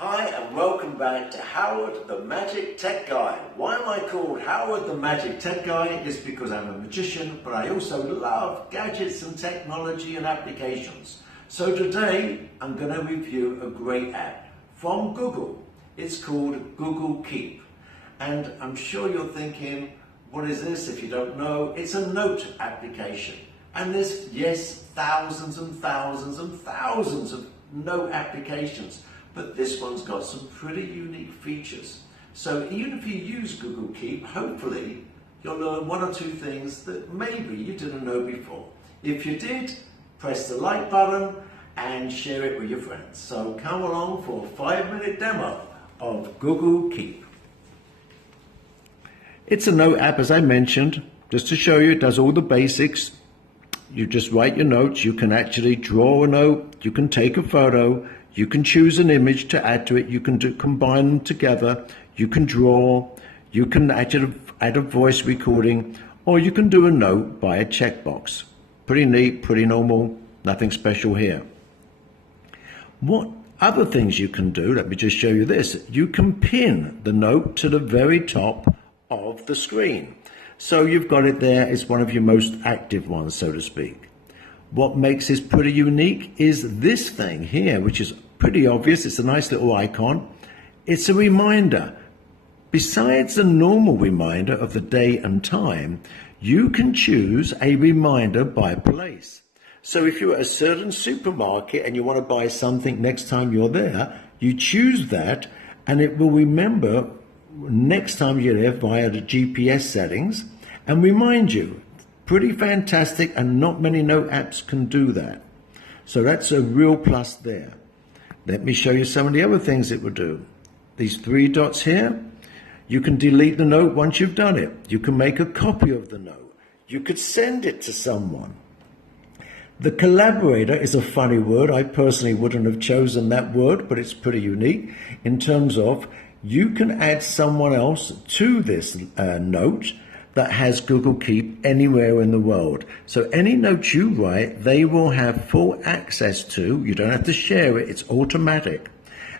Hi and welcome back to Howard the Magic Tech Guy. Why am I called Howard the Magic Tech Guy? It's because I'm a magician, but I also love gadgets and technology and applications. So today I'm going to review a great app from Google. It's called Google Keep. And I'm sure you're thinking, what is this? If you don't know, it's a note application. And there's, yes, thousands and thousands and thousands of note applications. But this one's got some pretty unique features. So even if you use Google Keep, hopefully you'll learn one or two things that maybe you didn't know before. If you did, press the like button and share it with your friends. So come along for a 5-minute demo of Google Keep. It's a note app, as I mentioned, just to show you. It does all the basics. You just write your notes. You can actually draw a note. You can take a photo. You can choose an image to add to it. You can combine them together. You can draw. You can add a voice recording, or you can do a note by a checkbox. Pretty neat, pretty normal, nothing special here. What other things you can do? Let me just show you this. You can pin the note to the very top of the screen. So you've got it there. It's one of your most active ones, so to speak. What makes this pretty unique is this thing here, which is pretty obvious. It's a nice little icon. It's a reminder. Besides the normal reminder of the day and time, you can choose a reminder by place. So if you're at a certain supermarket and you want to buy something next time you're there, you choose that and it will remember next time you're there via the GPS settings and remind you. Pretty fantastic, and not many note apps can do that. So that's a real plus there. Let me show you some of the other things it will do. These 3 dots here, you can delete the note once you've done it. You can make a copy of the note. You could send it to someone. The collaborator is a funny word. I personally wouldn't have chosen that word, but it's pretty unique in terms of you can add someone else to this note that has Google Keep anywhere in the world. So any note you write, they will have full access to. You don't have to share it, it's automatic,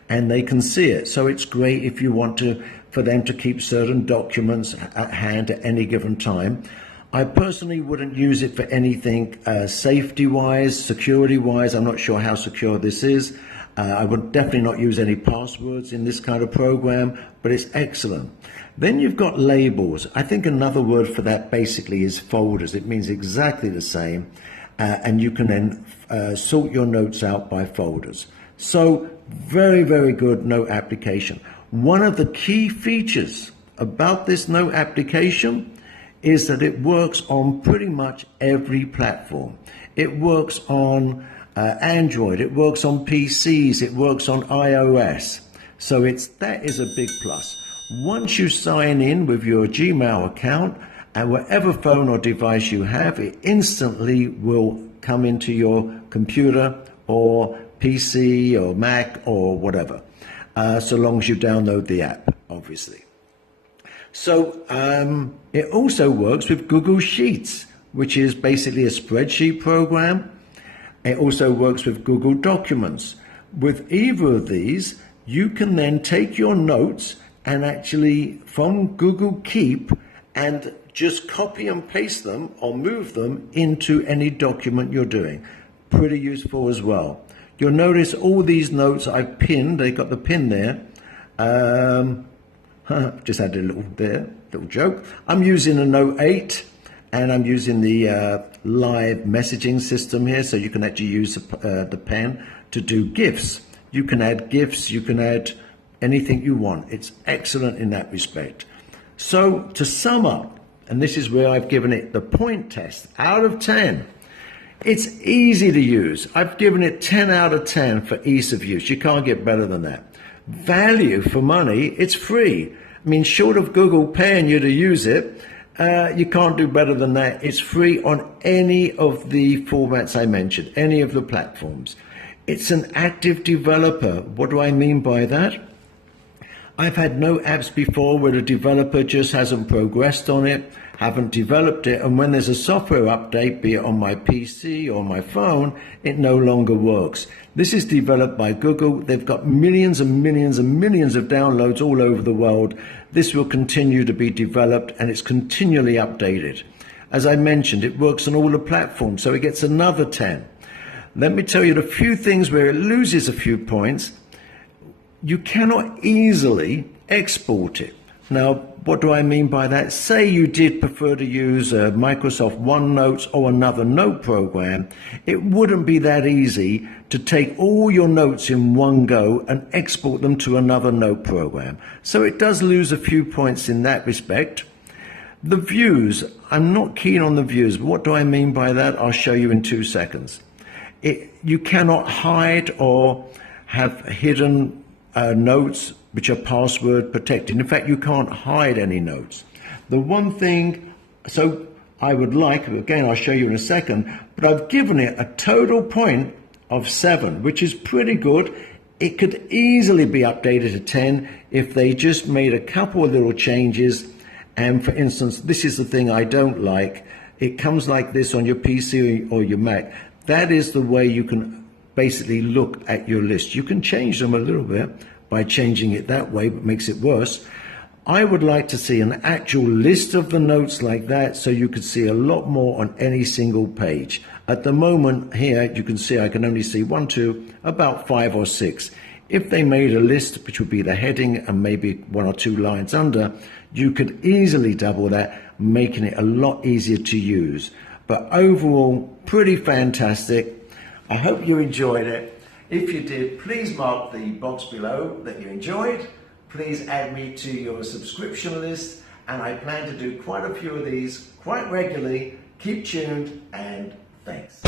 and they can see it. So it's great if you want for them to keep certain documents at hand at any given time. I personally wouldn't use it for anything safety-wise, security-wise. I'm not sure how secure this is. I would definitely not use any passwords in this kind of program, but it's excellent. Then you've got labels. I think another word for that basically is folders. It means exactly the same, and you can then sort your notes out by folders. So very, very good note application. One of the key features about this note application is that it works on pretty much every platform. It works on Android, it works on PCs, it works on iOS. So that is a big plus. Once you sign in with your Gmail account and whatever phone or device you have, it instantly will come into your computer or PC or Mac or whatever, so long as you download the app, obviously. So it also works with Google Sheets, which is basically a spreadsheet program. It also works with Google Documents. With either of these, you can then take your notes and actually from Google Keep and just copy and paste them or move them into any document you're doing. Pretty useful as well. You'll notice all these notes I've pinned, they got the pin there. Just added a little joke. I'm using a Note 8 and I'm using the live messaging system here, so you can actually use the pen to do GIFs. You can add GIFs, you can add anything you want. It's excellent in that respect. So to sum up, and this is where I've given it the point test, out of 10. It's easy to use. I've given it 10 out of 10 for ease of use. You can't get better than that. Value for money, it's free. I mean, short of Google paying you to use it, you can't do better than that. It's free on any of the formats I mentioned, any of the platforms. It's an active developer. What do I mean by that? I've had no apps before where the developer just hasn't progressed on it, haven't developed it, and when there's a software update, be it on my PC or my phone, it no longer works. This is developed by Google. They've got millions and millions and millions of downloads all over the world. This will continue to be developed and it's continually updated. As I mentioned, it works on all the platforms, so it gets another 10. Let me tell you the few things where it loses a few points. You cannot easily export it. Now, what do I mean by that? Say you did prefer to use Microsoft OneNote or another note program. It wouldn't be that easy to take all your notes in one go and export them to another note program. So it does lose a few points in that respect. The views, I'm not keen on the views, but what do I mean by that? I'll show you in 2 seconds. You cannot hide or have hidden notes which are password protected. In fact, you can't hide any notes. The one thing, so I would like, again, I'll show you in a second, but I've given it a total point of 7, which is pretty good. It could easily be updated to 10 if they just made a couple of little changes. And for instance, this is the thing I don't like. It comes like this on your PC or your Mac. That is the way you can basically look at your list. You can change them a little bit by changing it that way, but makes it worse. I would like to see an actual list of the notes like that so you could see a lot more on any single page. At the moment here, you can see I can only see 1, 2, about 5 or 6. If they made a list, which would be the heading and maybe 1 or 2 lines under, you could easily double that, making it a lot easier to use. But overall, pretty fantastic. I hope you enjoyed it. If you did, please mark the box below that you enjoyed. Please add me to your subscription list, and I plan to do quite a few of these quite regularly. Keep tuned, and thanks.